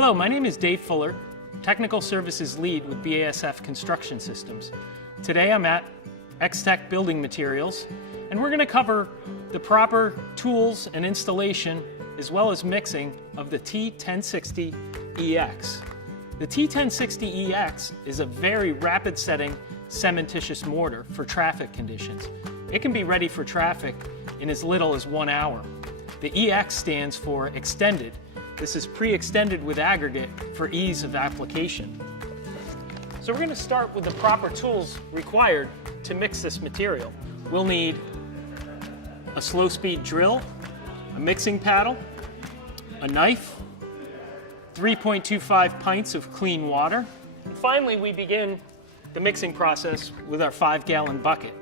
Hello, my name is Dave Fuller, Technical Services Lead with Basf Construction Systems. Today I'm at X-Tech Building Materials, and we're going to cover the proper tools and installation as well as mixing of the T1060EX. The T1060EX is a very rapid setting cementitious mortar for traffic conditions. It can be ready for traffic in as little as 1 hour. The EX stands for extended. This is pre-extended with aggregate for ease of application. So we're going to start with the proper tools required to mix this material. We'll need a slow-speed drill, a mixing paddle, a knife, 3.25 pints of clean water, and finally we begin the mixing process with our 5-gallon bucket.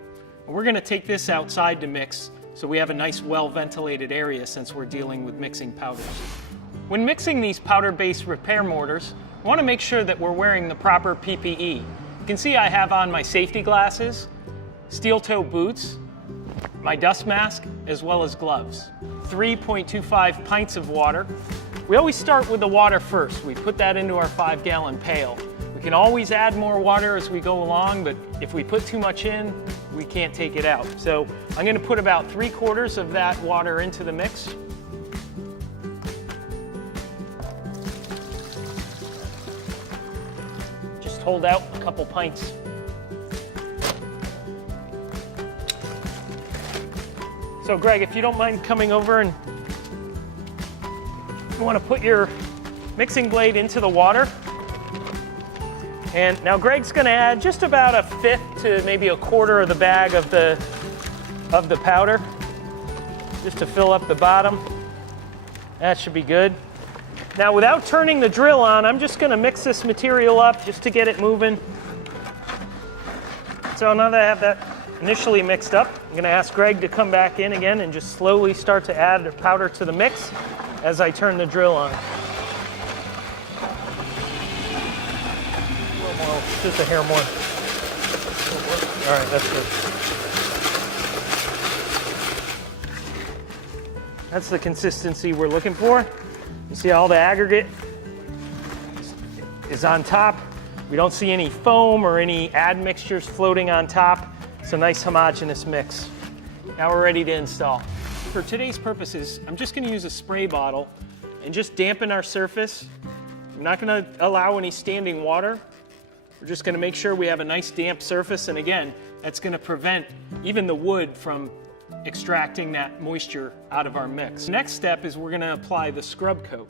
And we're going to take this outside to mix so we have a nice well-ventilated area since we're dealing with mixing powders. When mixing these powder-based repair mortars, I want to make sure that we're wearing the proper PPE. You can see I have on my safety glasses, steel-toe boots, my dust mask, as well as gloves. 3.25 pints of water. We always start with the water first. We put that into our 5-gallon pail. We can always add more water as we go along, but if we put too much in, we can't take it out. So I'm going to put about 3/4 of that water into the mix. Just hold out a couple pints. So Greg, if you don't mind coming over, and you want to put your mixing blade into the water. And now Greg's going to add just about 1/5 to maybe 1/4 of the bag of the powder, just to fill up the bottom. That should be good. Now without turning the drill on, I'm just going to mix this material up just to get it moving. So now that I have that initially mixed up, I'm going to ask Greg to come back in again and just slowly start to add the powder to the mix as I turn the drill on. Just a hair more. All right, that's good. That's the consistency we're looking for. You see all the aggregate is on top. We don't see any foam or any admixtures floating on top. It's a nice homogeneous mix. Now we're ready to install. For today's purposes, I'm just going to use a spray bottle and just dampen our surface. I'm not going to allow any standing water. We're just going to make sure we have a nice damp surface, and again, that's going to prevent even the wood from extracting that moisture out of our mix. Next step is we're going to apply the scrub coat.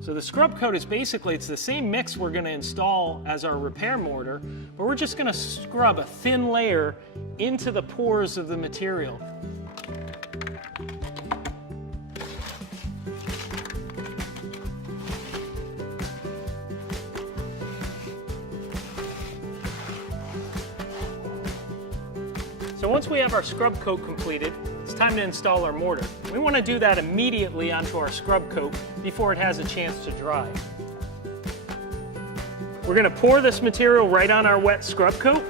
So the scrub coat is basically, it's the same mix we're going to install as our repair mortar, but we're just going to scrub a thin layer into the pores of the material. So once we have our scrub coat completed, it's time to install our mortar. We want to do that immediately onto our scrub coat before it has a chance to dry. We're going to pour this material right on our wet scrub coat.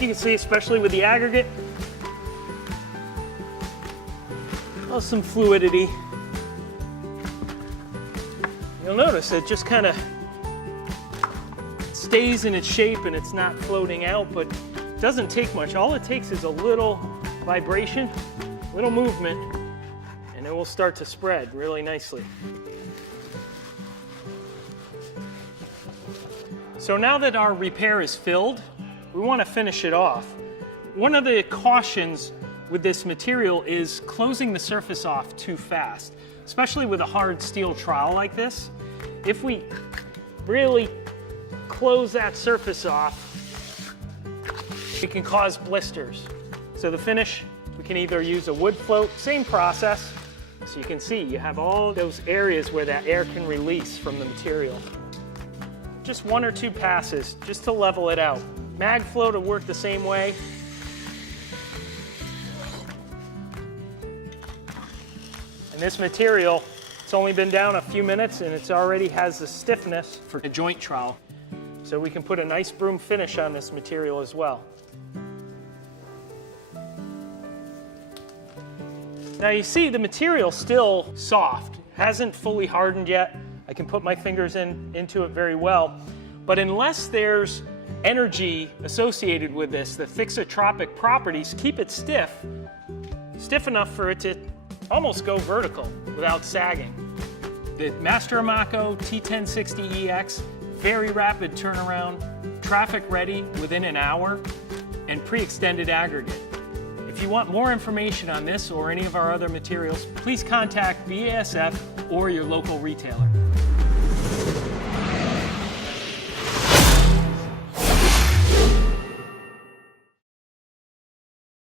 You can see, especially with the aggregate, oh, some fluidity. You'll notice it just kind of stays in its shape and it's not floating out, but it doesn't take much. All it takes is a little vibration, little movement, and it will start to spread really nicely. So now that our repair is filled, we want to finish it off. One of the cautions with this material is closing the surface off too fast, especially with a hard steel trowel like this. If we really close that surface off, it can cause blisters. So the finish, we can either use a wood float, same process. So you can see you have all those areas where that air can release from the material. Just 1 or 2 passes just to level it out. Mag float will work the same way. And this material, it's only been down a few minutes and it's already has the stiffness for a joint trowel. So we can put a nice broom finish on this material as well. Now you see the material's still soft, hasn't fully hardened yet, I can put my fingers into it very well. But unless there's energy associated with this, the thixotropic properties keep it stiff enough for it to almost go vertical without sagging. The Masteremaco T1060EX, very rapid turnaround, traffic ready within an hour, and pre-extended aggregate. If you want more information on this or any of our other materials, please contact BASF or your local retailer.